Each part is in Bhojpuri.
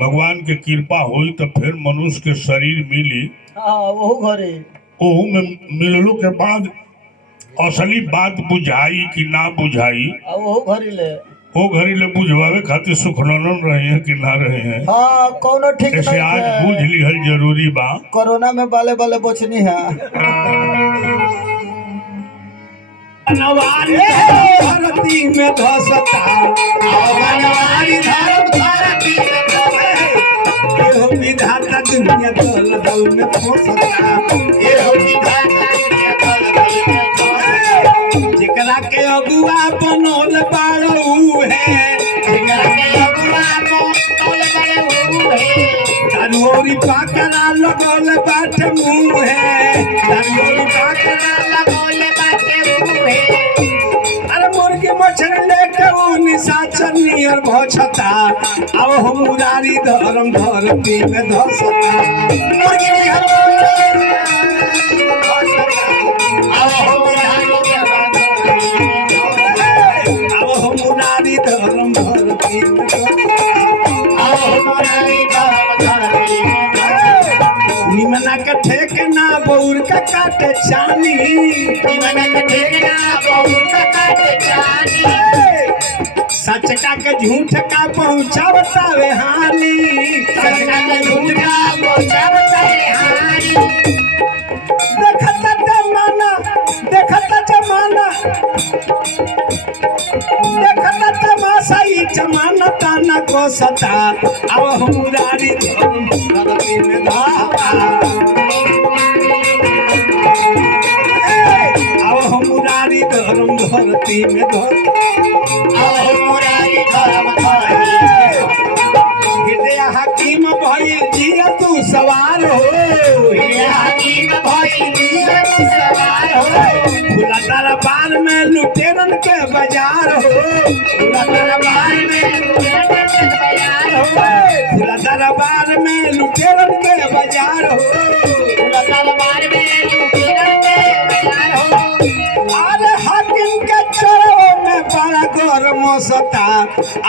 भगवान के कृपा हुई तो फिर मनुष्य के शरीर मिली। वो घरे ओहू में मिललो के बाद असली बात बुझाई कि ना बुझाई, वो घरी ले वो घड़ी ले बुझवावे खातिर सुखनन रहे हैं कि ना रहे हैं। कौनो ठीक ऐसे नहीं आज है। बुझ लिहल जरूरी बा। कोरोना में बाले बाले बचनी है। बनवारी धरती में धसता, बनवारी धरती में धसता, एहो विधाता दुनिया दल दल में फंसता, एहो विधाता दुनिया दल दल में फंसता। जेकरा के अगुआ बनल बाड़ू है, जेकरा के अगुआ बनल बाड़ू है, दारुरी पाकरा लगल बाटे मुंह है, दारुरी पाकरा लगल बाटे मुंह है। अरे मुर्गी मछली लेके ऊ निशाचर नियर भछता, अब हम मुरारी धर्म धरती में धसता, मुर्गी नियर अब हम मुरारी धर्म धरती में निमना के ठेकना बौर का काटे चानी, निमना के ठेकना बौर का काटे चानी, सच का के झूठ का पहुंचावतावे हानि, सच का के झूठ का पहुंचावतावे हानि। देखता जमाना, देखता जमाना, देखता तमाशा ई जमाना ताना को सता, अब हम मुरारी धरती में धाता, अब हम मुरारी धर्म धरती में धरता, अब हम मुरारी धर्म धरती में। हृदय हकीम भइल जिया तू सवार हो, हृदय हकीम भइल जिया तू सवार हो, खुला दरबार में लुटेरन के बाजार हो, खुला दरबार में लुटेरन के बाजार हो, खुला दरबार में लुटेरन के बाजार हो, खुला दरबार में लुटेरन के बाजार हो। अरे हाकिम के चोरों में बड़ा गरम सता,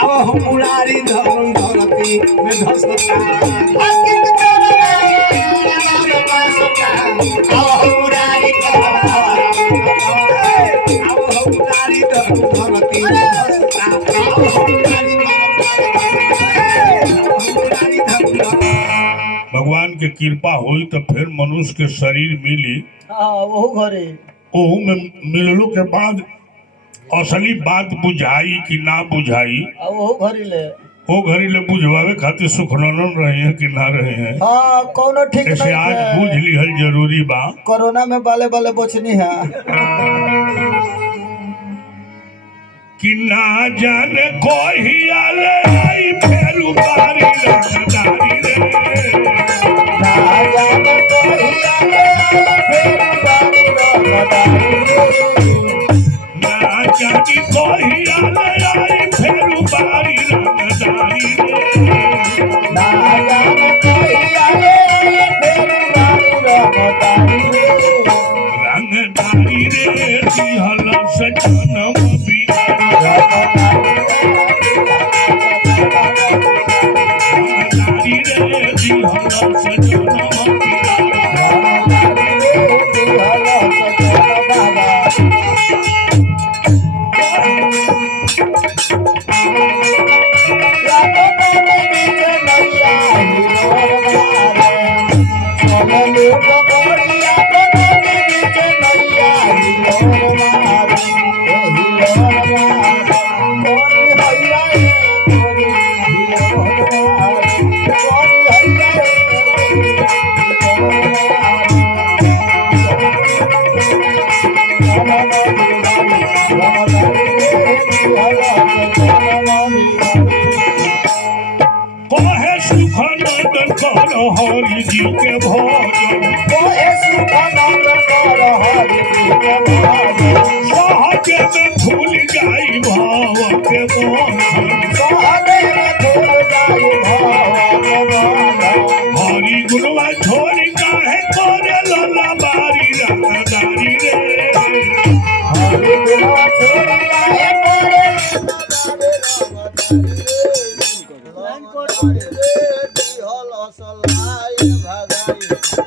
अब हम मुरारी धर्म धरती में धसता, हाकिम के चोरों में गरम सता, अब हम मुरारी धर्म धरती में धसता, अब हम मुरारी भगवान के कृपा हुई तो फिर मनुष्य के शरीर मिली। वो घरे ओहू में मिललो के बाद असली बात बुझाई कि ना बुझाई, वो घरी ले वो घड़ी ले बुझवावे खातिर सुखनन रहे हैं कि ना रहे हैं। कौनो ठीक ऐसे नहीं आज है। बुझ लिहल जरूरी बा। कोरोना में बाले बाले बचनी है। कि ना जाने कोई आले आई फेरू बारी रंगदारी रे, ना जाने कोई आले आई फेरू बारी रंगदारी रे, ना जाने कोई आले आई फेरू बारी रंगदारी रे, ना जाने कोई आले आई फेरू बारी रंगदारी रे, रंगदारी रे दिहल से जन्म बिदारी, रंगदारी रे दिहल से जन्म हरि जी के भोजन, सहजे में भूल जाई भाव के हरि गुरुआ छोड़ काहे करे लोला बारी रंगदारी रे, हरि गुरुआ छोड़ काहे करे फसल लाइन भगाई